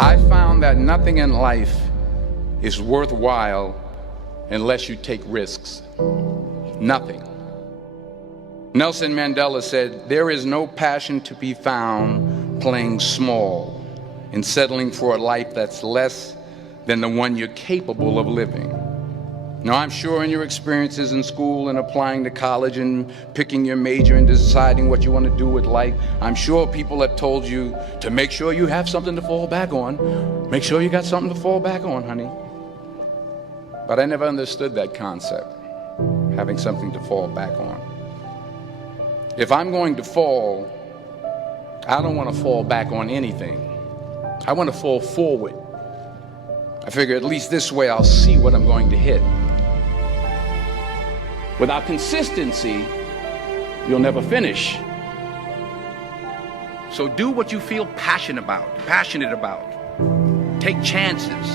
I found that nothing in life is worthwhile unless you take risks. Nothing. Nelson Mandela said, "There is no passion to be found playing small and settling for a life that's less than the one you're capable of living." Now, I'm sure in your experiences in school and applying to college and picking your major and deciding what you want to do with life, I'm sure people have told you to make sure you have something to fall back on. Make sure you got something to fall back on, honey. But I never understood that concept, having something to fall back on. If I'm going to fall, I don't want to fall back on anything. I want to fall forward. I figure at least this way I'll see what I'm going to hit. Without consistency, you'll never finish. So do what you feel passionate about. Take chances.